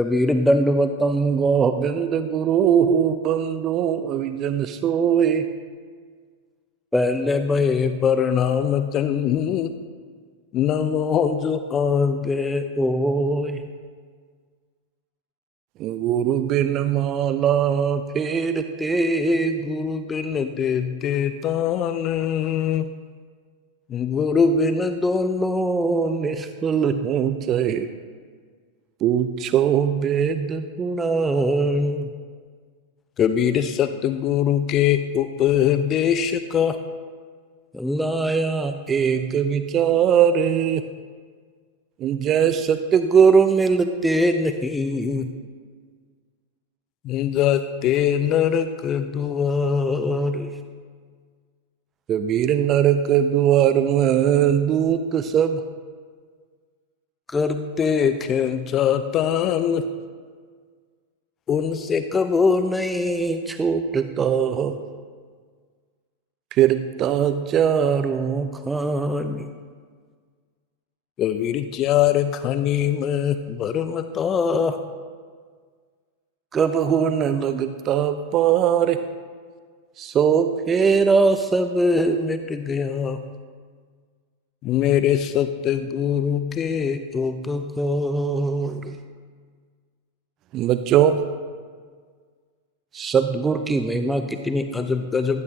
कबीर दंडवतम गोविंद गुरु बंधु अविजन सोए। पहले भय प्रणाम तन नमो जो आगे ओए। गुरु बिन माला फेरते गुरु बिन देते तान। गुरु बिन दोनों निष्फल हैं चाहे पूछो वेद पुराण। कबीर सतगुरु के उपदेश का लाया एक विचार। जय सतगुरु मिलते नहीं जाते नरक द्वार। कबीर नरक द्वार में दूत सब करते खेचा तान। उनसे कबो नहीं छूटता फिरता चारों खानी। कबीर चार खानी में भरमता कब हो न लगता पार। सो फेरा सब मिट गया मेरे सतगुरु के उपकार। बच्चों, सतगुरु की महिमा कितनी अजब गजब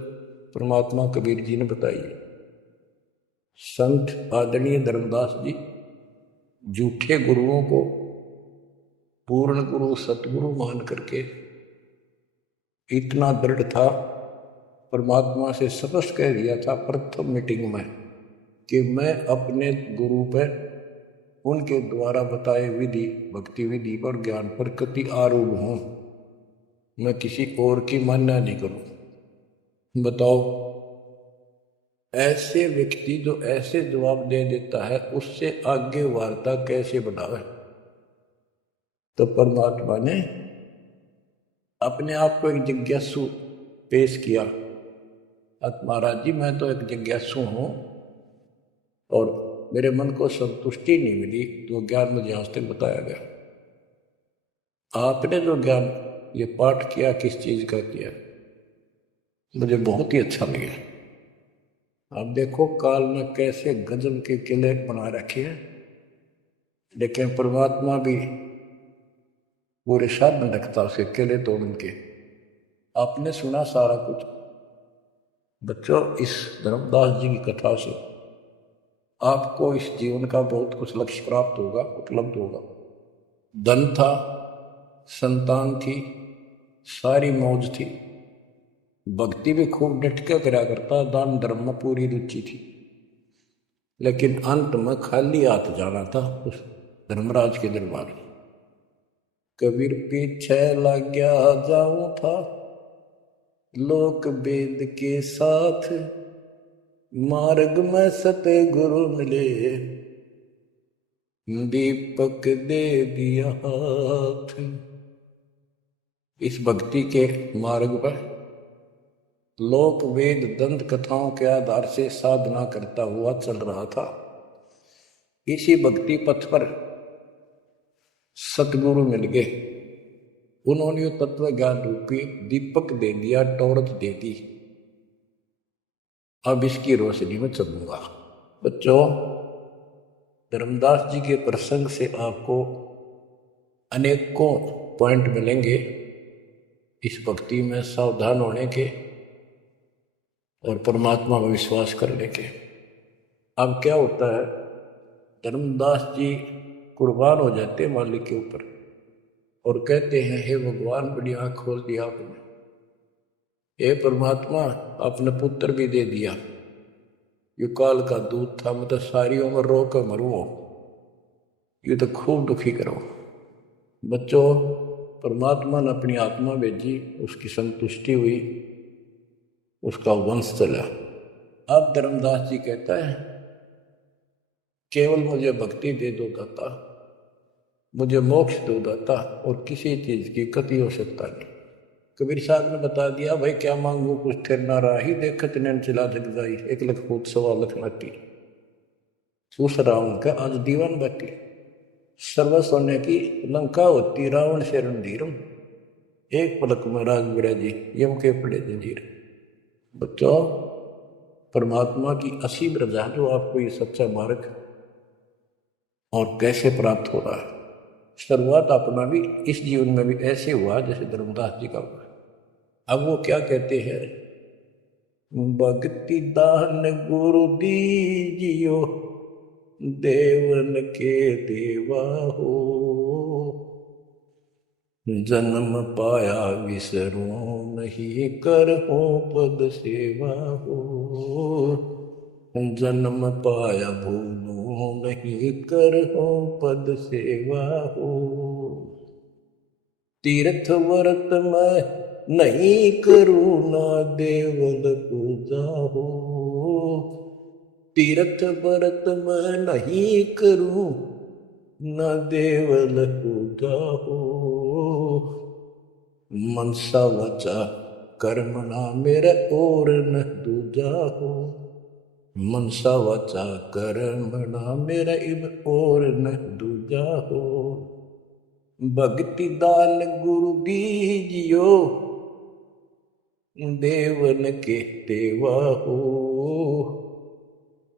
परमात्मा कबीर जी ने बताई है। संत आदरणीय धर्मदास जी झूठे गुरुओं को पूर्ण गुरु सतगुरु मान करके इतना दृढ़ था, परमात्मा से स्पष्ट कह दिया था प्रथम मीटिंग में कि मैं अपने गुरु पर उनके द्वारा बताए विधि भक्ति विधि पर ज्ञान पर कति आरूढ़ हूं। मैं किसी और की मान्य नहीं करूं। बताओ, ऐसे व्यक्ति जो ऐसे जवाब दे देता है उससे आगे वार्ता कैसे बढ़ावे। तो परमात्मा ने अपने आप को एक जिज्ञासु पेश किया। महाराज जी, मैं तो एक जिज्ञासु हूं और मेरे मन को संतुष्टि नहीं मिली तो ज्ञान मुझे आज तक बताया गया। आपने जो ज्ञान ये पाठ किया किस चीज का किया, मुझे बहुत ही अच्छा लगा। अब देखो काल में कैसे गजब के किले बना रखे हैं, लेकिन परमात्मा भी पूरे साधन रखता उसके किले तोड़ने के। आपने सुना सारा कुछ। बच्चों, इस धर्मदास जी की कथा से आपको इस जीवन का बहुत कुछ लक्ष्य प्राप्त होगा, उपलब्ध होगा। धन था, संतान थी, सारी मौज थी, भक्ति भी खूब डटके करा करता, दान धर्म में पूरी रुचि थी, लेकिन अंत में खाली हाथ जाना था उस धर्मराज के दरबार। कबीर पीछे लग गया जाऊं था लोक वेद के साथ। मार्ग में सतगुरु मिले दीपक दे दिया हाथ। इस भक्ति के मार्ग पर लोक वेद दंत कथाओं के आधार से साधना करता हुआ चल रहा था। इसी भक्ति पथ पर सतगुरु मिल गए। उन्होंने तत्व ज्ञान रूपी दीपक दे दिया, टॉर्च दे दी। अब इसकी रोशनी में चलूंगा। बच्चों, धर्मदास जी के प्रसंग से आपको अनेकों पॉइंट मिलेंगे इस भक्ति में सावधान होने के और परमात्मा में विश्वास करने के। अब क्या होता है, धर्मदास जी कुर्बान हो जाते मालिक के ऊपर और कहते हैं, हे भगवान, बड़ी आंख खोल दिया आपने। हे परमात्मा, आपने पुत्र भी दे दिया। ये काल का दूत था, मतलब सारी उम्र रो कर मरू, ये तो खूब दुखी करो। बच्चों, परमात्मा ने अपनी आत्मा भेजी, उसकी संतुष्टि हुई, उसका वंश चला। अब धर्मदास जी कहता है, केवल मुझे भक्ति दे दो दाता, मुझे मोक्ष दो दाता, और किसी चीज की कति आवश्यकता नहीं। कबीर साहब ने बता दिया, भाई क्या मांगू कुछ ठहर ना रही, देखत नैन चला जग जाई, 1 लाख फूट 1.25 लाख माटी। दूसरा उनका आज दीवान बैठी। सर्व सोने की लंका होती रावण से रणधीरम, एक पलक में राज विराजी यम के पड़े जंजीर। बच्चों, परमात्मा की असीम रजा जो आपको ये सच्चा मार्ग और कैसे प्राप्त हो रहा है। शुरुआत अपना भी इस जीवन में भी ऐसे हुआ जैसे धर्मदास जी का हुआ। अब वो क्या कहते हैं, भक्ति दान गुरु दीजियो देवन के देवा हो, जन्म पाया विसरो नहीं करहो पद सेवा हो, जन्म पाया भूलो नहीं करहो पद सेवा हो, तीर्थ व्रत में नहीं करूँ ना देवल पूजा हो, तीर्थ व्रत में नहीं करूँ ना देवल पूजा हो, मनसा वचा कर्म ना मेरा और न दूजा हो, मनसा वचा कर्म ना मेरा इब और न दूजा हो, भक्ति दान गुरु दीजियो देवन के देवा हो,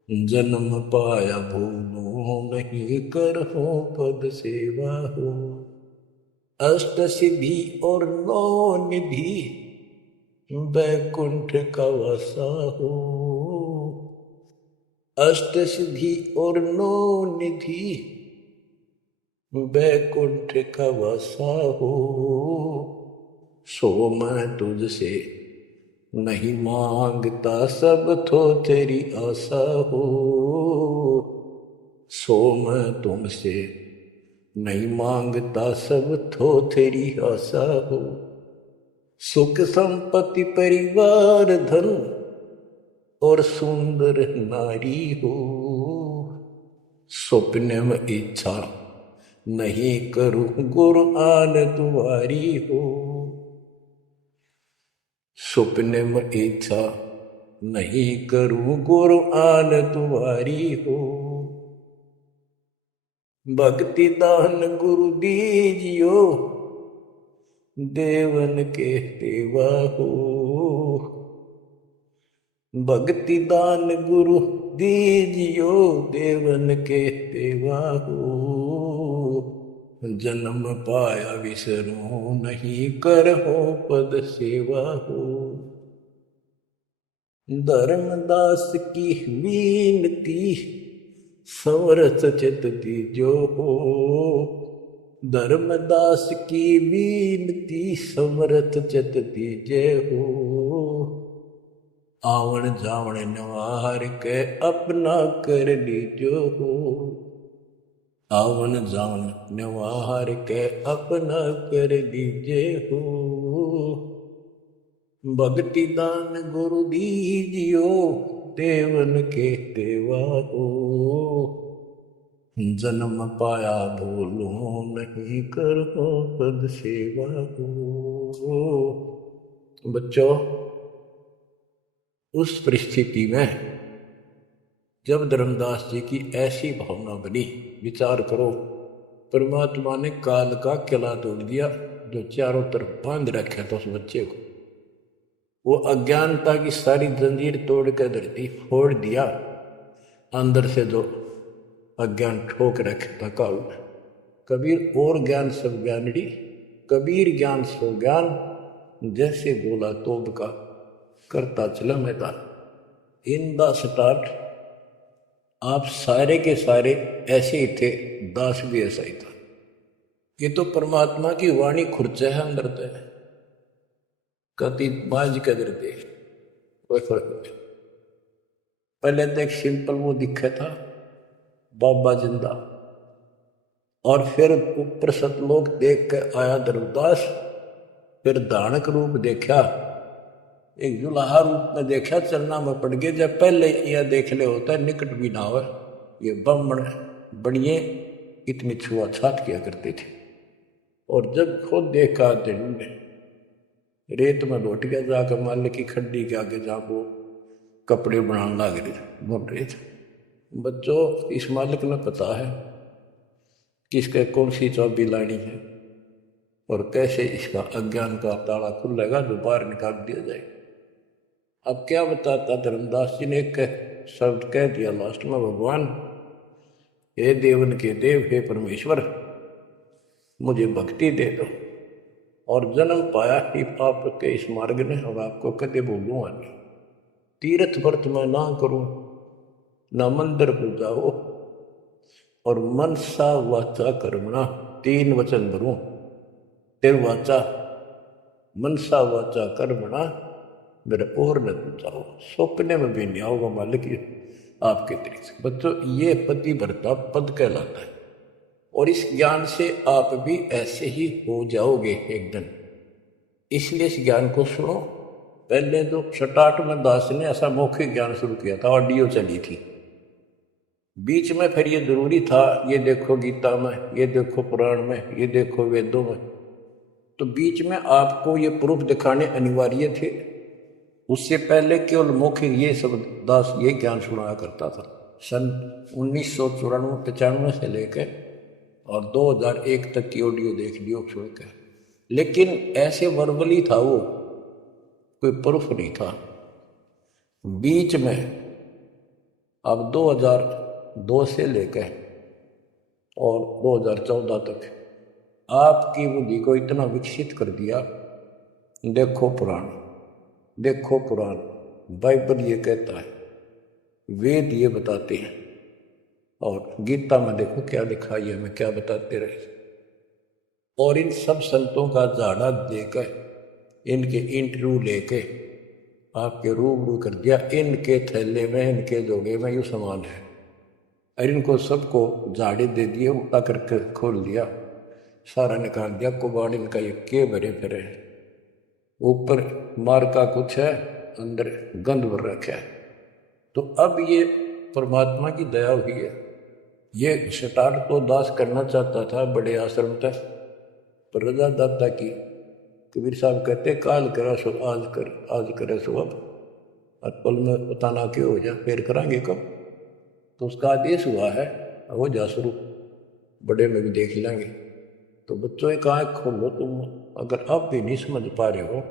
जन्म पाया भूलो नहीं करहो पद सेवा हो, अष्ट सिद्धि और नौ निधि बैकुंठ का वासा हो, अष्ट सिद्धि और नौ निधि बैकुंठ का वासा हो, सो मैं तुझसे नहीं मांगता सब तो तेरी आशा हो, सो मैं तुमसे नहीं मांगता सब तो तेरी आशा हो, सुख संपत्ति परिवार धन और सुंदर नारी हो, स्वप्न में इच्छा नहीं करूं गुरु आन तुम्हारी हो, स्वप्न में इच्छा नहीं करूं गुरु आन तुम्हारी हो, भक्ति दान गुरु दीजियो देवन के देवा हो, भक्ति दान गुरु दीजियो देवन के देवा हो, जन्म पाया विसरो नहीं करहो पद सेवा हो, धर्मदास की विनती समरथ चित दीजो हो, धर्मदास की विनती समरथ चित दीजे हो, आवन जावन नवार के अपना कर लीजो हो, आवन जावन नवार के अपना कर लीजे हो, भक्ति दान गुरु दीजियो देवन के देवा हो, जन्म पाया भूलो नहीं करहो पद सेवा हो। बच्चों, उस परिस्थिति में जब धर्मदास जी की ऐसी भावना बनी, विचार करो, परमात्मा ने काल का किला तोड़ दिया जो चारों तरफ बांध रखा था उस बच्चे को, वो अज्ञानता की सारी जंजीर तोड़ कर धरती फोड़ दिया, अंदर से जो अज्ञान ठोक रखा था काल में। कबीर और ज्ञान सब ज्ञानड़ी, कबीर ज्ञान सो ज्ञान, जैसे गोला तोब का करता चला मैदान। इन द स्टार्ट आप सारे के सारे ऐसे ही थे, दास भी ऐसा ही था। ये तो परमात्मा की वाणी खुर्चा है अंदर तय, कति बाज कदर दे कोई फर्क नहीं। पहले तो एक सिंपल वो दिखा था बाबा जिंदा, और फिर ऊपर सतलोक देख के आया धर्मदास, फिर धानक रूप देखा, एक जुलाहा रूप में देखा, चलना में पड़ गए। जब पहले यह देख ले होता है निकट भी ना हो, ये ब्राह्मण बड़िए इतनी छुआछात किया करते थे। और जब खुद देखा दिन में रेत में लौट गया, जाकर माल की खड्डी के आगे जाको कपड़े बनाने लग रहे बोल रहे थे। बच्चों, इस मालिक में पता है किसके कौन सी चाबी लानी है और कैसे इसका अज्ञान का ताला खुलेगा जो बाहर निकाल दिया जाएगा। अब क्या बताता धर्मदास जी ने एक शब्द कह दिया लास्ट में, भगवान हे देवन के देव, हे परमेश्वर, मुझे भक्ति दे दो और जन्म पाया ही आपके इस मार्ग ने, और आपको कदे भूलूंगा नहीं। तीर्थ व्रत मैं ना करूं, ना मंदिर पूजा हो, और मनसा वाचा कर्मणा, 3 वचन भरूं। वाचा मनसा वाचा कर्मणा मेरे और न जाओ, सपने में भी नहीं आओगा मालिक ये आपके दृष्टि। बच्चों ये पतिव्रता पद कहलाता है, और इस ज्ञान से आप भी ऐसे ही हो जाओगे एक दिन। इसलिए इस ज्ञान को सुनो। पहले तो स्टार्ट में दास ने ऐसा मौखिक ज्ञान शुरू किया था, ऑडियो चली थी। बीच में फिर ये जरूरी था, ये देखो गीता में, ये देखो पुराण में, ये देखो वेदों में, तो बीच में आपको ये प्रूफ दिखाने अनिवार्य थे। उससे पहले केवल मौखिक ये सब दास ये ज्ञान सुनाया करता था। सन 1994-95 से लेकर और 2001 तक की ऑडियो देख लियो सुन के, लेकिन ऐसे वर्बली था वो, कोई प्रूफ नहीं था। बीच में अब 2002 से लेकर और 2014 तक आपकी बुद्धि को इतना विकसित कर दिया। देखो पुराण, देखो पुराण, बाइबल ये कहता है, वेद ये बताते हैं, और गीता में देखो क्या लिखा है, हमें क्या बताते रहे। और इन सब संतों का झाड़ा देकर, इनके इंटरव्यू लेके आपके रूबरू कर दिया। इनके थैले में, इनके जोड़े में यूँ सामान है, और इनको सबको झाड़े दे दिए, उल्टा करके खोल दिया, सारा निकाल दिया, कुबाड़ इनका ये के भरे फिरे, ऊपर मार का कुछ है, अंदर गंध भर रखा है। तो अब ये परमात्मा की दया हुई है। ये स्टार्ट तो दास करना चाहता था बड़े आश्रम तक, पर रजा दाता की, कबीर साहब कहते काल करा सो आज कर, आज करे सो अब, और पल में पता ना क्यों हो जाए, फिर करांगे कब। तो उसका आदेश हुआ है, हो जा शुरू, बड़े में भी देख लेंगे। तो बच्चों एक आँख खोलो, तुम अगर अब भी नहीं समझ पा रहे हो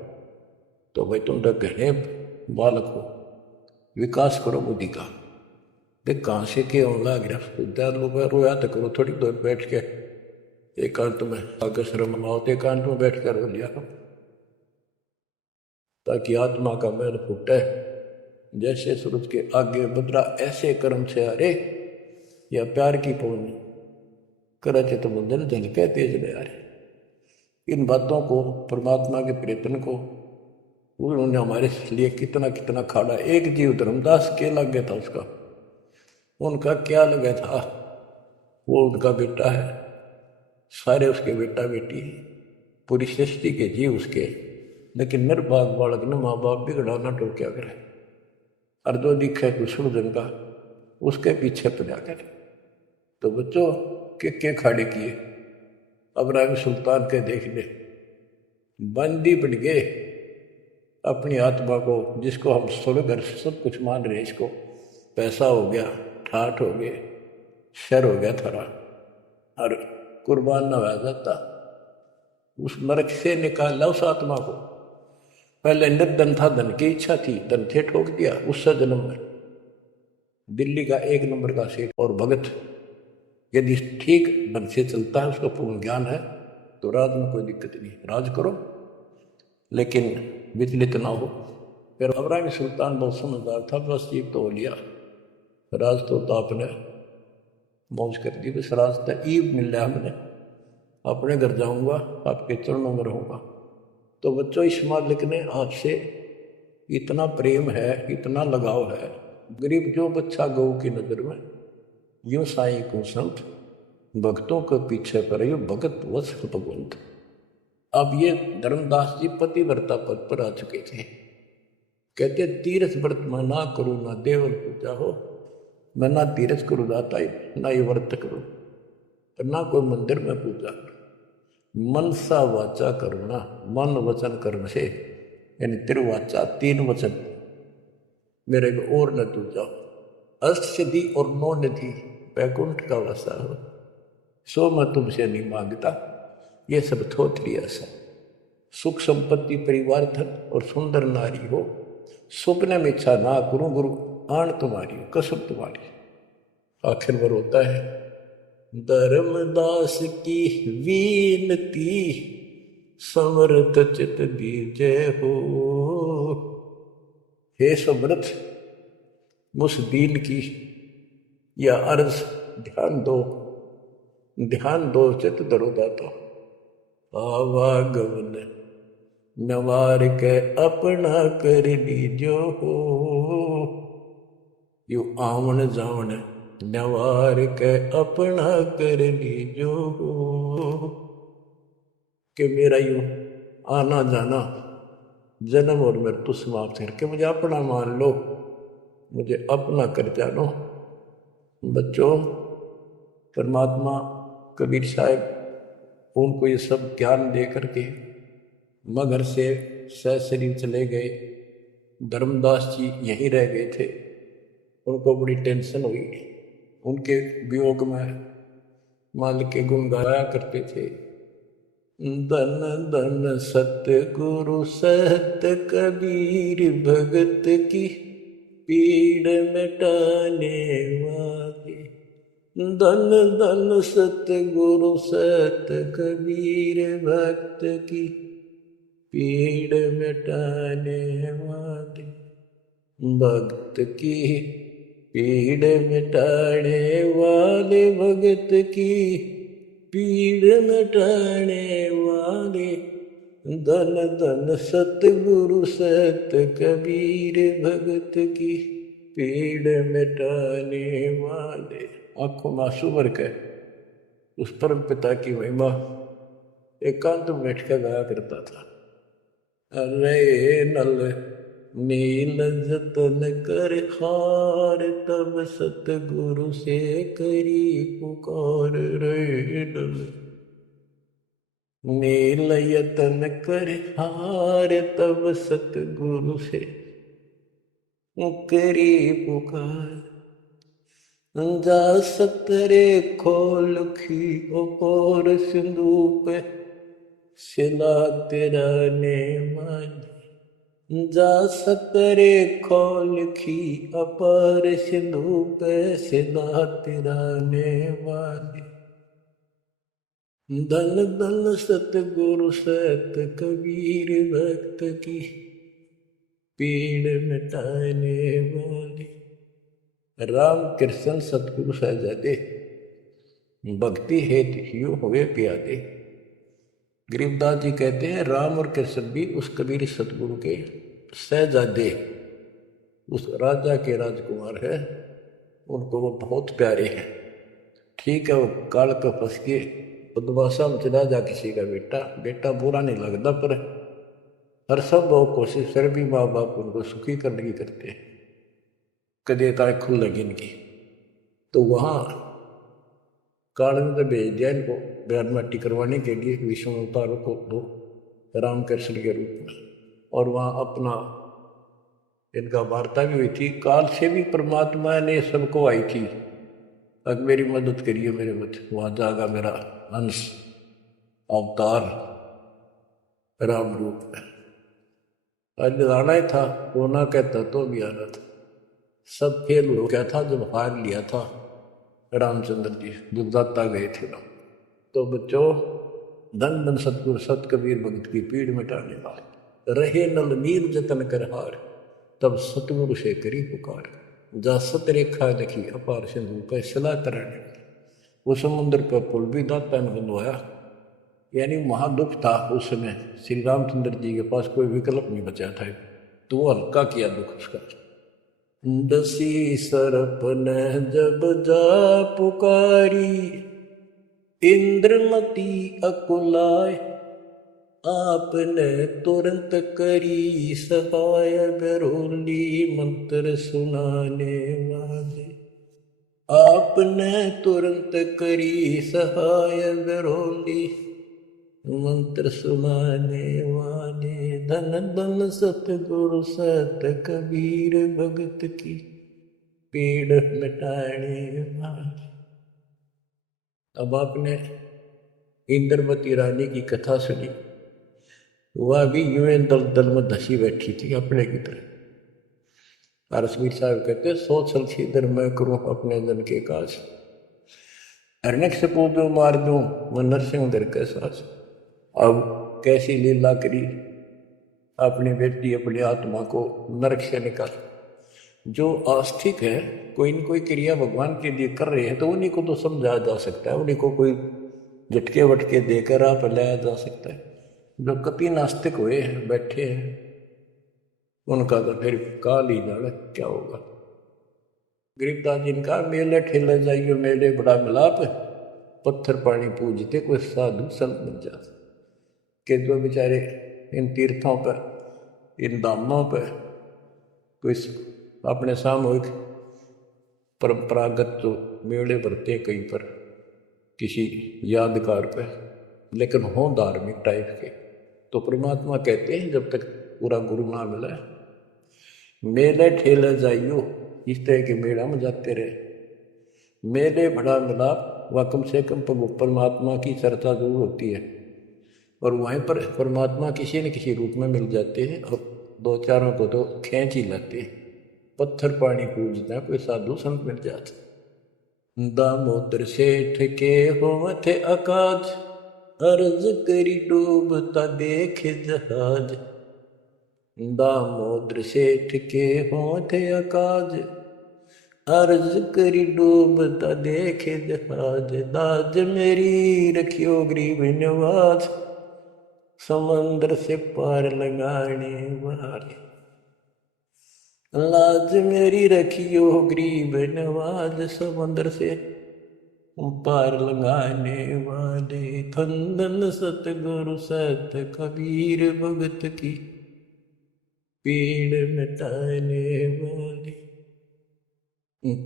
तो भाई तुम गहरे बालक हो, विकास करो बुद्धि का। देख कहाँ से के होने लग रहा, रोया तो करो थोड़ी देर बैठ के, एकांत में आगे श्रम माओ तो एकांत में बैठ कर रो लिया, ताकि आत्मा का मैल फूटे। जैसे सूरज के आगे बदरा, ऐसे कर्म से अरे या प्यार की पौनी करते तो मंदिर जल के तेज ले आ रहे। इन बातों को, परमात्मा के प्रेतन को, उन्होंने हमारे लिए कितना कितना खाड़ा। एक जीव धर्मदास के लग गया था उसका, उनका क्या लगा था, वो उनका बेटा है, सारे उसके बेटा बेटी, पूरी सृष्टि के जीव उसके, लेकिन निर्भाग बालक ने माँ बाप बिगड़ाना टोक्या करे, और जो दिखे कुछ जन का उसके पीछे पड़ा करे। तो बच्चों के खाड़े किए, अब्राहिम सुल्तान के देख ले, बंदी बन गए अपनी आत्मा को, जिसको हम स्वर्ग सब कुछ मान रहे, इसको पैसा हो गया, ठाठ हो गए, शर हो गया थरा, और कुर्बान न हो जाता। उस नरक से निकाला उस आत्मा को। पहले निर्धन था, धन की इच्छा थी, धन थे ठोक दिया, उससे जन्म में दिल्ली का 1 नंबर का सेठ और भगत, यदि ठीक ढंग से चलता है, उसका पूर्ण ज्ञान है, तो राज में कोई दिक्कत नहीं, राज करो लेकिन विचलित ना हो। फिर अब्राहिम सुल्तान बहुत समझदार था, बस जीव तो हो लिया, राज तो आपने मौज कर दी, बस राज तो ईब मिल रहा, हमने अपने घर जाऊंगा, आपके चरणों में रहूँगा। तो बच्चों इस मालिक ने आपसे इतना प्रेम है, इतना लगाव है। गरीब जो बच्चा गौ की नज़र में, यूं साई को संत भक्तों के पीछे पर भगत वत्स भगवंत। अब ये धर्मदास जी पतिव्रता पद पर आ चुके थे। कहते तीर्थ व्रत मैं ना करूँ, ना देवल पूजा हो, मैं ना तीर्थ करूँ जाता ही, ना ये व्रत करूँ, ना कोई मंदिर में पूजा करूँ। मनसा वाचा करुणा, मन वचन कर्म से, यानी तिरुवाचा 3 वचन मेरे को और न तू जाओ। अष्टसिद्धि और 9 निधि, वैकुंठ का वासा हो, सो मैं तुमसे नहीं मांगता, ये सब थोथरी ऐसा। सुख संपत्ति परिवार धन और सुंदर नारी हो, स्वप्न में इच्छा ना करूं गुरु, आन तुम्हारी कसम तुम्हारी। आखिर पर होता है धर्मदास की वीनती, समर्थ चित दीजय हो। हे समर्थ, मुझ दीन की या अर्ज ध्यान दो, ध्यान दो चित धरो दाता। आवागमन नवार के अपना कर लीजो हो, यू आवन जावन नवार के अपना कर लीजो हो। कि मेरा यूं आना जाना जन्म और मृत्यु समाप्त करके मुझे अपना मान लो, मुझे अपना कर जानो। बच्चों, परमात्मा कबीर साहब उनको ये सब ज्ञान दे करके मगर से सशरीर चले गए। धर्मदास जी यहीं रह गए थे। उनको बड़ी टेंशन हुई। उनके वियोग में मालिक के गुण गाया करते थे। धन धन सतगुरु सत कबीर भगत की पीड़ मिटाने वाले। धन धन सतगुरु सत कबीर भक्त की पीड़ मिटाने वाले। भक्त की पीड़ मिटाने वाले, भगत की पीड़ मिटाने वाले। धन धन सतगुरु सत कबीर भगत की पीड़ मिटाने वाले। आंखों में आंसू भर के उस परम पिता की महिमा एकांत में बैठ कर गाया करता था। अरे नल नील जतन कर हार, तब सतगुरु से करी पुकार। रे नल नील यतन कर हार, तब सतगुरु से करी पुकार। जा सतरे खोल खी और सिंधु पे सिला तेरा ने मानी। जा सतरे खोल खी अपार सिंधु पे सिला तेरा ने वाली। धन धन सतगुरु सत कबीर भक्त की पीड़ मिटाने वाली। राम कृष्ण सतगुरु सहजादे, भक्ति हेतु ह्यू हुए प्यादे। गरीबदास जी कहते हैं राम और कृष्ण भी उस कबीर सतगुरु के सहजादे, उस राजा के राजकुमार है, उनको वो बहुत प्यारे हैं। ठीक है, वो काल का फंस के उद्वासा में चला जा किसी का बेटा, बेटा बुरा नहीं लगता, पर हर संभव कोशिश फिर भी माँ बाप उनको सुखी करने की करते हैं। कदे ताए खुल लगी इनकी, तो वहाँ काल ने तो भेज दिया इनको बैर माटी करवाने के लिए विष्णु अवतारों को दो रामकृष्ण के रूप में। और वहाँ अपना इनका वार्ता भी हुई थी। काल से भी परमात्मा ने सबको आई थी, अब मेरी मदद करिए मेरे मत। वहाँ जागा मेरा अंश अवतार राम रूप में। आज आना ही था, वो ना कहता तो भी आना था। सब फेल हो गया था जब हार लिया था रामचंद्र जी, जब दाता गए थे ना। तो बच्चों, धन धन सतगुरु सत कबीर भगत की पीड़ मिटाने वाले। रहे नल नीर जतन कर हार, तब सतगुरु से करी पुकार। जा सत रेखा देखी अपार सिंधु पे सिला तरने। वो समुद्र का पुल भी दाता ने बनवाया। यानी महादुख था उस समय, श्री रामचंद्र जी के पास कोई विकल्प नहीं बचा था, तो वो हल्का किया दुख उसका। दसी सरप ने जब जा पुकारी, इंद्रमती अकुलाय। आपने तुरंत करी सहाय, बरोली मंत्र सुनाने वाले। आपने तुरंत करी सहाय, बरोली मंत्र सुनाने वाले। धन धन सतगुरु सत कबीर भगत की पीड़ मिटाने वाले। अब आपने इंद्रवती रानी की कथा सुनी, वह भी यूं दल दल में धसी बैठी थी अपने की तरह। रसवीर साहब कहते सोच सलसीधर मैं करूं अपने जन के काज, हरनेक से पूजो मार दूं मैं नरसिंह दर के साथ। अब कैसी लीला करी, अपनी बेटी अपनी आत्मा को नरक से निकाल। जो आस्तिक है कोई न कोई क्रिया भगवान के लिए कर रहे हैं तो उन्हीं को तो समझाया जा सकता है, उन्हीं को कोई झटके वटके देकर आप लाया जा सकता है। जो कपि नास्तिक हुए हैं बैठे हैं उनका तो फिर काल ही जाने क्या होगा। गरीबदास जी ने कहा मेले ठेले जाइयो मेले बड़ा मिलाप, पत्थर पानी पूजते कोई साधु संत बन जाते। कि जो बेचारे इन तीर्थों पर इन धामों पर कोई अपने सामूहिक परंपरागत जो मेले भरते कहीं पर किसी यादगार पर, लेकिन हों धार्मिक टाइप के, तो परमात्मा कहते हैं जब तक पूरा गुरु ना मिला मेले ठेले जाइयो, इस तरह के मेला में जाते रहे। मेले बड़ा मिलाप व कम से कम परमात्मा की चर्चा जरूर होती है, और वहीं पर परमात्मा किसी न किसी रूप में मिल जाते हैं और दो चारों को तो खींच ही लाते हैं। पत्थर पानी पूजता कोई साधु संत मिल जाते। दामोदर सेठ के होवत आकाज, अर्ज करी डूबता देखे जहाज। दामोदर सेठ के होवत आकाज, अर्ज करी डूबता देखे जहाज। दाज मेरी रखियो गरीब नवाज, समंदर से पार लगाने वाले। लाज मेरी रखियो गरीब नवाज, समंदर से पार लगाने वाले। धन सतगुरु सत कबीर भगत की पीड़ मिटाने वाले।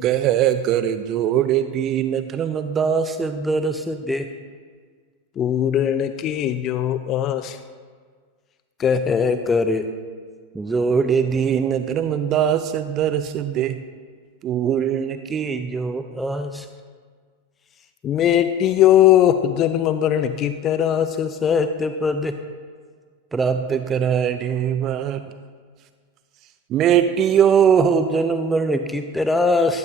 कह कर जोड़ दीन धर्मदास दरस दे, पूर्ण की जो आस। कह कर जोड़ दीन धर्मदास दरस दे, पूर्ण की जो आस। मेटियो जन्म मरण की तरास, सत्य पद प्राप्त कराने वाले। मेटियो जन्म मरण की तरास,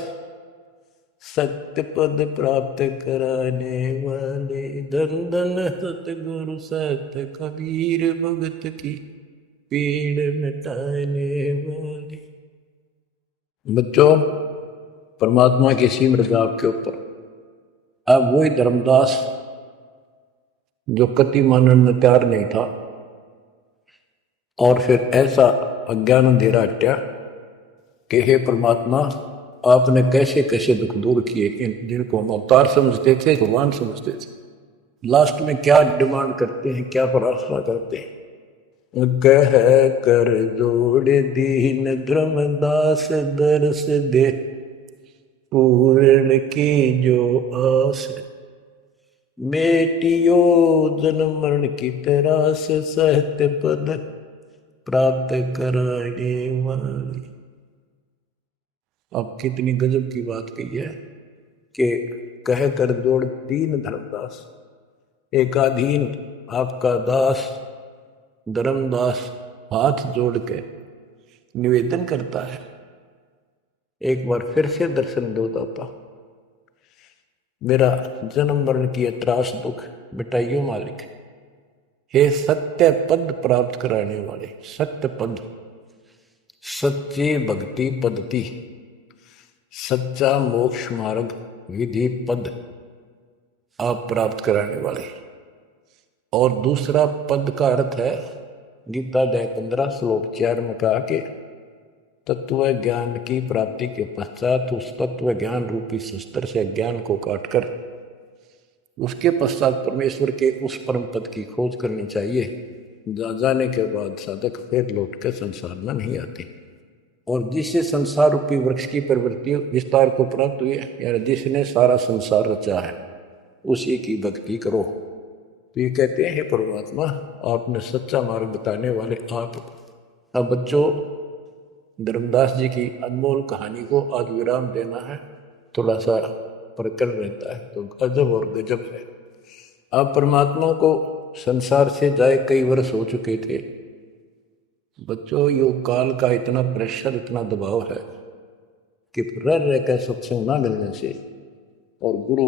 सत्य पद प्राप्त कराने वाले। धन धन सतगुरु सत कबीर भगत की पीड़ मिटाने वाले। बच्चों, परमात्मा की सिमरन आपके ऊपर। अब वही धर्मदास जो कति मानने में तैयार नहीं था और फिर ऐसा अज्ञान अंधेरा हटा कि हे परमात्मा आपने कैसे कैसे दुख दूर किए, इन जिनको हम अवतार समझते थे भगवान समझते थे। लास्ट में क्या डिमांड करते हैं, क्या प्रार्थना करते हैं? कह कर जोड़ दीन धर्मदास दरस दे, पूर्ण की जो आस। मेटियो जन्म मरण की तरास, सहत पद प्राप्त कराने वाली। अब कितनी गजब की बात कही है कि कह कर जोड़ दीन धर्मदास, एकाधीन आपका दास धर्मदास हाथ जोड़ के निवेदन करता है, एक बार फिर से दर्शन दो दाता, मेरा जन्म मरण की त्रास दुख मिटाइयो मालिक। हे सत्य पद प्राप्त कराने वाले, सत्य पद सच्ची भक्ति पद्धति, सच्चा मोक्ष मार्ग विधि पद आप प्राप्त कराने वाले। और दूसरा पद का अर्थ है गीता अध्याय 15 श्लोक 4 में कहा कि तत्व ज्ञान की प्राप्ति के पश्चात उस तत्व ज्ञान रूपी शस्त्र से ज्ञान को काटकर उसके पश्चात परमेश्वर के उस परम पद की खोज करनी चाहिए, जहाँ जाने के बाद साधक फिर लौट कर संसार में नहीं आते। और जिससे संसार रूपी वृक्ष की प्रवृत्ति विस्तार को प्राप्त हुई है, यानी जिसने सारा संसार रचा है, उसी की भक्ति करो। तो ये कहते हैं हे परमात्मा आपने सच्चा मार्ग बताने वाले आप। अब बच्चों, धर्मदास जी की अनमोल कहानी को आज विराम देना है। थोड़ा सा प्रकरण रहता है तो अजब और गजब है। अब परमात्मा को संसार से जाए कई वर्ष हो चुके थे। बच्चों, योग काल का इतना प्रेशर, इतना दबाव है कि रह कर सत्संग ना मिलने से, और गुरु,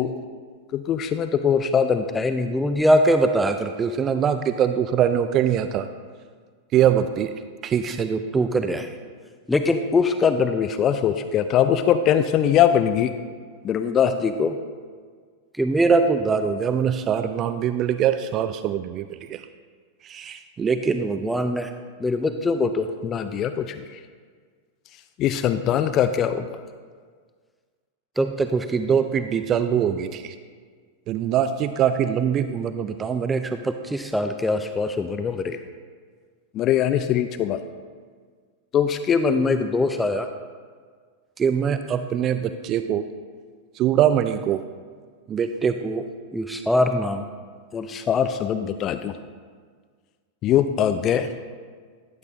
क्योंकि उस समय तो कोई साधन था ही नहीं, गुरु जी आके बताया करते, उसने ना किया दूसरा ने कहनिया था कि यह भक्ति ठीक से जो तू कर रहा है, लेकिन उसका दृढ़ विश्वास हो चुका था। अब उसको टेंशन यह बन गई धर्मदास जी को कि मेरा तो उद्धार हो गया, मैंने सार नाम भी मिल गया, सार शब्द भी मिल गया, लेकिन भगवान ने मेरे बच्चों को तो ना दिया कुछ भी, इस संतान का क्या होगा। तब तक उसकी 2 पीढ़ी चालू हो गई थी। धर्मदास जी काफ़ी लंबी उम्र में, बताऊं, मेरे 125 साल के आसपास उम्र में मरे यानी शरीर छोड़ा। तो उसके मन में एक दोष आया कि मैं अपने बच्चे को, चूड़ामणि को, बेटे को ये सार नाम और सार शब्द बता दूं, यो आगे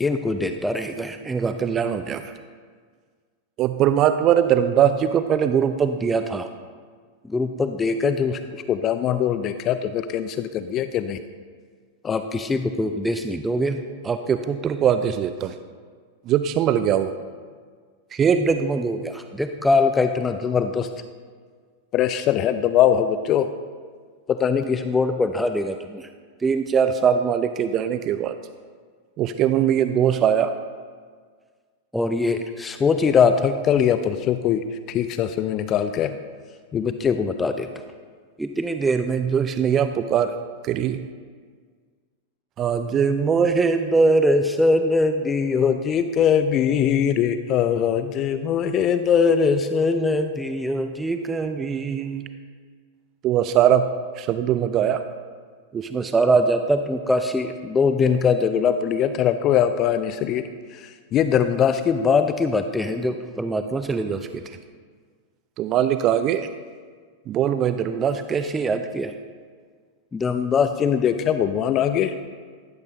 इनको देता रहेगा, इनका कल्याण हो जाएगा। और परमात्मा ने धर्मदास जी को पहले गुरुपद दिया था। गुरुपद देकर जब उसको डामाडोल देखा तो फिर कैंसिल कर दिया कि नहीं, आप किसी को कोई उपदेश नहीं दोगे, आपके पुत्र को आदेश देता हूँ। जब संभल गया वो, फिर डगमग हो गया। देख, काल का इतना जबरदस्त प्रेशर है, दबाव है बच्चों, पता नहीं किस बोर्ड पर ढा देगा तुम्हें। 3-4 साल मालिक के जाने के बाद उसके मन में ये दोष आया और ये सोच ही रहा था कल या परसों कोई ठीक सा समय निकाल के ये बच्चे को बता देता। इतनी देर में जो इसने यह पुकार करी, आज मोहे दर्शन दियो जी कबीर, आज मोहे दर्शन दियो जी कबीर। तो वह सारा शब्दों में गाया, उसमें सारा आ जाता, तू काशी 2 दिन का झगड़ा पड़ गया, तेरा टोया पाया नहीं शरीर। ये धर्मदास की बाद की बातें हैं जो परमात्मा चले जा चुके थे। तो मालिक आगे बोल, भाई धर्मदास कैसे याद किया। धर्मदास जी ने देखा भगवान आगे,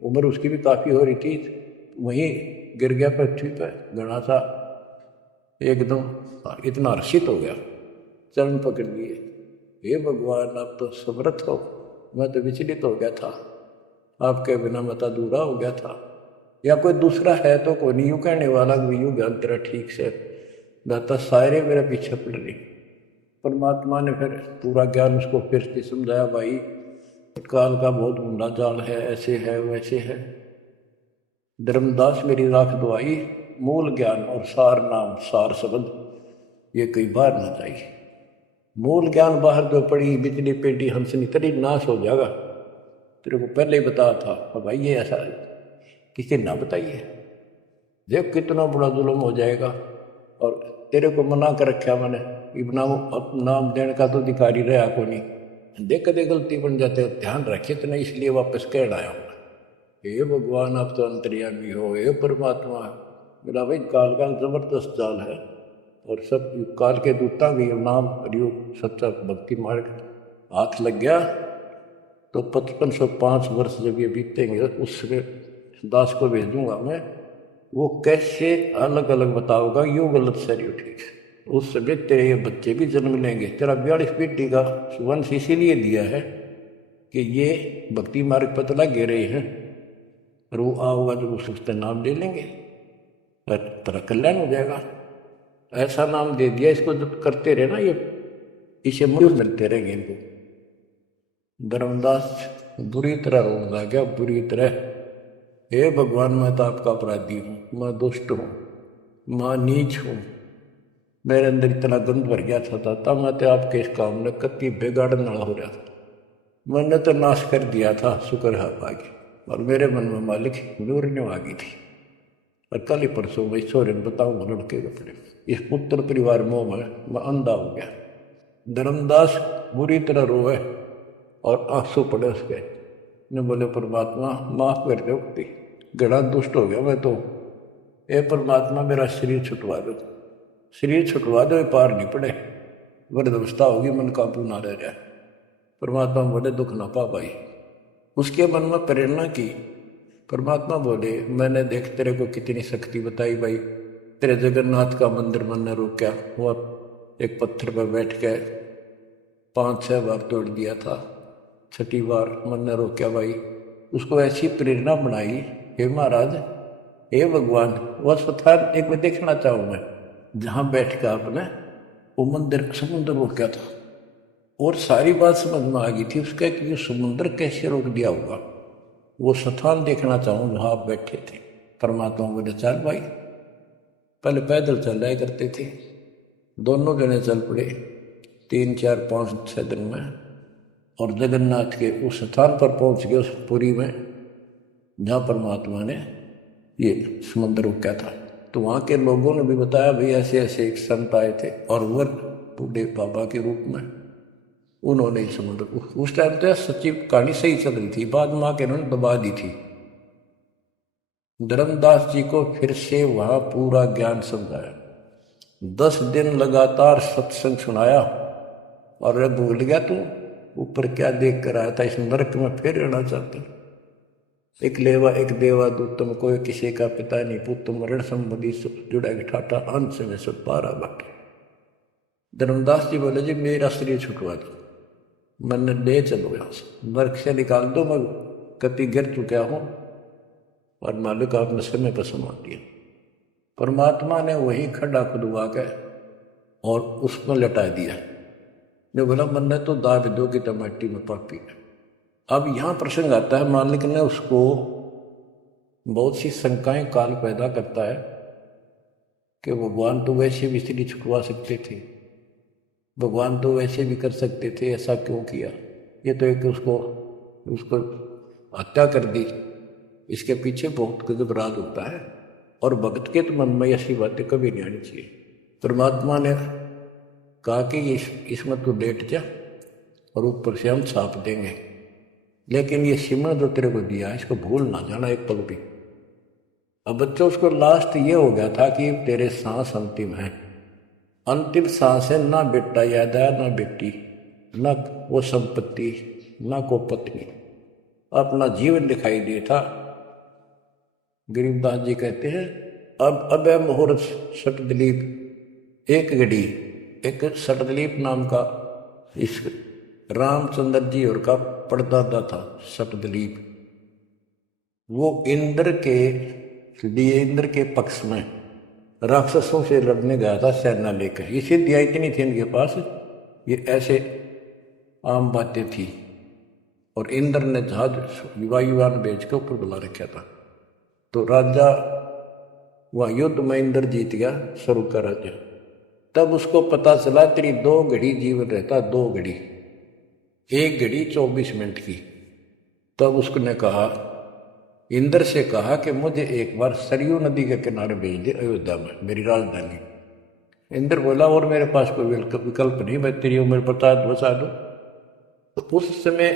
उम्र उसकी भी काफ़ी हो रही थी, वहीं गिर गया पृथ्वी पर घना सा, एकदम इतना हर्षित हो गया, चरण पकड़ लिए, हे भगवान आप तो समर्थ हो, मैं तो विचलित हो गया था, आपके बिना मैं तो अधूरा हो गया था, या कोई दूसरा है तो कोई नहीं, यूँ कहने वाला भी यूँ ज्ञान तेरा ठीक से दाता, सारे मेरे पीछे पड़ रही। परमात्मा ने फिर पूरा ज्ञान उसको फिर से समझाया, भाई काल का बहुत ऊंडा जाल है, ऐसे है वैसे है। धर्मदास मेरी राख दुआई, मूल ज्ञान और सार नाम सार शब्द ये कई बार ना चाहिए। मूल ज्ञान बाहर जो पड़ी बिजली पेटी हंसनी तरी नाश हो जाएगा, तेरे को पहले ही बताया था। और भाई ये ऐसा किसी ना बताइए, देख कितना बड़ा जुल्म हो जाएगा, और तेरे को मना कर रखा मैंने, नाम देने का तो अधिकारी रहा को नहीं, देख कदे गलती बन जाते हो, ध्यान रखे तो नहीं, इसलिए वापस कह आया हूँ। हे भगवान आप तो अंतर्यामी हो, हे परमात्मा। मेरा भाई काल का जबरदस्त जाल है, और सब काल के दूता भी नाम हरियो सच्चा भक्ति मार्ग हाथ लग गया तो 5505 वर्ष जब ये बीतेंगे उसमें दास को भेज दूंगा मैं, वो कैसे अलग अलग बताओगा, यूँ गलत सरियो ठीक है। उस समय तेरे ये बच्चे भी जन्म लेंगे, तेरा 42 पीढ़ी का वंश इसीलिए दिया है कि ये भक्ति मार्ग पर तो लगे रहे हैं, और वो आओगा जब उसका नाम ले लेंगे और तेरा कल्याण हो जाएगा। ऐसा नाम दे दिया, इसको जब करते रहे ना, ये इसे मुझ मिलते रहेंगे इनको। धर्मदास बुरी तरह रोने लग गया, बुरी तरह। हे भगवान मैं तो आपका अपराधी हूँ, मैं दुष्ट हूँ, मैं नीच हूँ, मेरे अंदर इतना गंद भर गया था, मैं तो आपके इस काम में कति बिगाड़ने वाला हो रहा था, मैंने तो नाश कर दिया था, शुक्र है आगे। और मेरे मन में मालिक नूरने आ गई थी। और कल ही परसों मैं ईश्वर बताऊँ लड़के अपने इस पुत्र परिवार मोह में मैं अंधा हो गया। धर्मदास बुरी तरह रोए और आंसू पड़े उसके, ने बोले परमात्मा माफ कर दो, गड़ा दुष्ट हो गया मैं तो, ये परमात्मा मेरा शरीर छुटवा दो, शरीर छुटवा दो, पार नहीं पड़े, बड़ी अवस्था होगी, मन काबू ना रह जाए। परमात्मा बोले दुख ना पा भाई। उसके मन में प्रेरणा की, परमात्मा बोले मैंने देख तेरे को कितनी शक्ति बताई भाई, तेरे जगन्नाथ का मंदिर मैंने रोका, वो एक पत्थर पर बैठ के 5-6 बार तोड़ दिया था। छठी बार मन ने रोका भाई, उसको ऐसी प्रेरणा बनाई, हे महाराज, हे भगवान, वह स्थान एक बार देखना चाहूँ मैं जहाँ बैठ कर आपने वो मंदिर समुद्र रोका था। और सारी बात समझ में आ गई थी उसका कि ये समुद्र कैसे रोक दिया होगा, वो स्थान देखना चाहूँ जहाँ आप बैठे थे। परमात्मा बोले चल भाई। पहले पैदल चल रहा करते थे, दोनों जने चल पड़े 3, 4, 5, 6 दिन में, और जगन्नाथ के उस स्थान पर पहुंच गए, उस पुरी में जहाँ परमात्मा ने ये समुद्र रोका था। तो वहाँ के लोगों ने भी बताया भाई ऐसे ऐसे एक संत आए थे और वह बूढ़े बाबा के रूप में उन्होंने ही समुद्र, उस टाइम तो सच्ची कहानी सही चल रही थी, बाद में आके उन्होंने दबा दी थी। धर्मदास जी को फिर से वहां पूरा ज्ञान समझाया, 10 दिन लगातार सत्संग सुनाया, और रे भूल गया तू ऊपर क्या देख कर आया था, इस नरक में फिर रहना चाहता। एक लेवा एक देवा दूतम, कोई किसी का पिता नहीं पुतम, ऋण संबंधी जुड़ा ठाठा, अंश में सब पारा बाटे। धर्मदास जी बोले जी मेरा शरीर छुटवा दो, मैंने ले चलो यहाँ से, नरक से निकाल दो, मैं कति गिर चुका हूँ और मालिक आपने समय पर समा दिया। परमात्मा ने वही खड्डा खुदवा के और उसमें लटा दिया। जो बोला मन ने तो दाब दो कि टमाटी में पापी है। अब यहाँ प्रसंग आता है, मालिक ने उसको बहुत सी शंकाएं काल पैदा करता है कि भगवान तो वैसे भी स्त्री छुटवा सकते थे, भगवान तो वैसे भी कर सकते थे, ऐसा क्यों किया? ये तो एक उसको हत्या कर दी, इसके पीछे बहुत गजब राज होता है। और भक्त के तो मन में ऐसी बातें कभी नहीं आनी चाहिए। परमात्मा ने कहा कि इसमें तू लेट जा और ऊपर से हम छाप देंगे, लेकिन ये सिमरन जो तेरे को दिया इसको भूल ना जाना एक पल भी। अब बच्चों उसको लास्ट ये हो गया था कि तेरे सांस अंतिम है, अंतिम सांस है, ना बेटा याद आया, ना बेटी, ना वो संपत्ति, ना को पत्नी, अपना जीवन दिखाई दिया था। गरीबदास जी कहते हैं अब मुहूर्त सटदलीप एक घड़ी, एक सटदलीप नाम का इस रामचंद्र जी और का परदादा था सटदलीप, वो इंद्र के पक्ष में राक्षसों से लड़ने गया था सेना लेकर। ये सिद्धियाँ इतनी थी इनके पास, ये ऐसे आम बातें थी। और इंद्र ने जहाज वायुयान भेज के ऊपर बुला रखा था। तो राजा वह युद्ध में इंद्र जीत गया, स्वर्ग का राजा। तब उसको पता चला तेरी 2 घड़ी जीवन रहता, 2 घड़ी, 1 घड़ी 24 मिनट की। तब उसने कहा, इंद्र से कहा कि मुझे एक बार सरयू नदी के किनारे भेज दे अयोध्या में, मेरी राजधानी। इंद्र बोला और मेरे पास कोई विकल्प नहीं, मैं तेरी उम्र बचा दो। तो उस समय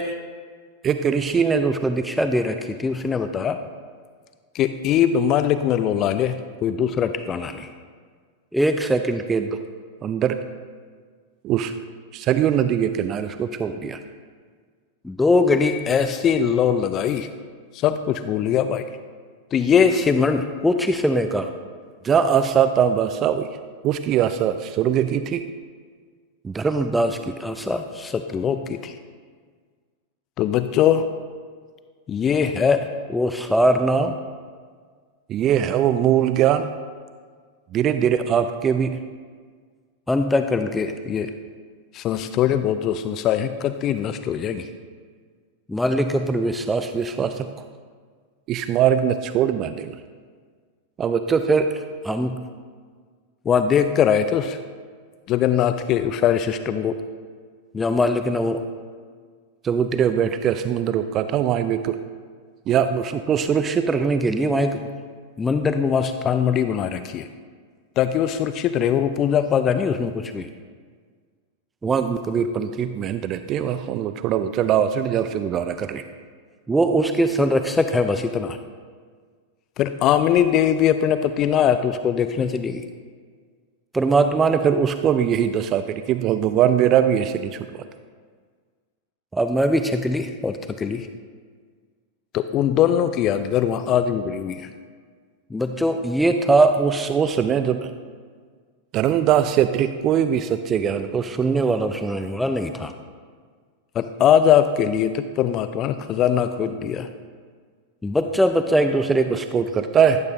एक ऋषि ने जो उसको दीक्षा दे रखी थी, उसने बताया कि ईब मालिक में लोला ले, कोई दूसरा ठिकाना नहीं। 1 सेकंड के अंदर उस सरयू नदी के किनारे उसको छोड़ दिया। 2 घड़ी ऐसी लो लगाई, सब कुछ भूल गया भाई। तो ये सिमरन कुछ ही समय का, जहाँ आशा ता बासा हुई। उसकी आशा स्वर्ग की थी, धर्मदास की आशा सतलोक की थी। तो बच्चों, ये है वो सार नाम, ये है वो मूल ज्ञान। धीरे धीरे आपके भी अंतःकरण के ये थोड़े बहुत जो संशय हैं कति नष्ट हो जाएगी। मालिक पर विश्वास रखो, इस मार्ग में छोड़ ना देना। अब बच्चों फिर हम वहाँ देख कर आए थे उस जगन्नाथ के उस सारे सिस्टम को, जहाँ मालिक ने वो चबूतरे बैठ कर समुद्र रोका था। वहाँ एक या उसको सुरक्षित रखने के लिए वहाँ एक मंदिर नुमा स्थान मणि बना रखी है, ताकि वो सुरक्षित रहे, वो पूजा पाजा नहीं उसमें कुछ भी। वहाँ कबीर पंथी मेहनत रहते हैं, वहाँ उनको थोड़ा बहुत चढ़ावा चढ़ जाए, उससे गुजारा कर रहे, वो उसके संरक्षक है, बस इतना। फिर आमनी देवी भी अपने पति ना आया तो उसको देखने चली गई। परमात्मा ने फिर उसको भी यही दशा करी कि भगवान मेरा भी ऐसे नहीं छुटवाता। अब मैं भी छकली और थकली। तो उन दोनों की यादगार वहाँ आज भी बनी हुई है। बच्चों, ये था उस समय जब धर्मदास से अतिरिक्त कोई भी सच्चे ज्ञान को सुनने वाला और सुनाने वाला नहीं था। और आज आपके लिए तो परमात्मा ने खजाना खोल दिया। बच्चा बच्चा एक दूसरे को सपोर्ट करता है,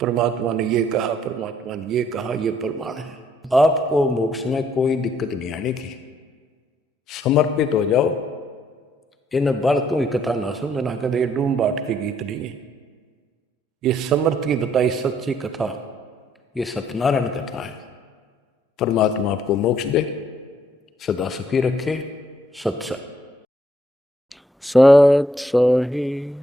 परमात्मा ने ये कहा, परमात्मा ने ये कहा, ये प्रमाण है। आपको मोक्ष में कोई दिक्कत नहीं आने की। समर्पित हो जाओ। इन बालकों की कथा ना समझना, कदे ये डूम बाट के गीत नहीं है। ये समर्थ की बताई सच्ची कथा, ये सत्यनारायण कथा है। परमात्मा आपको मोक्ष दे, सदा सुखी रखे। सत्संग सत सही।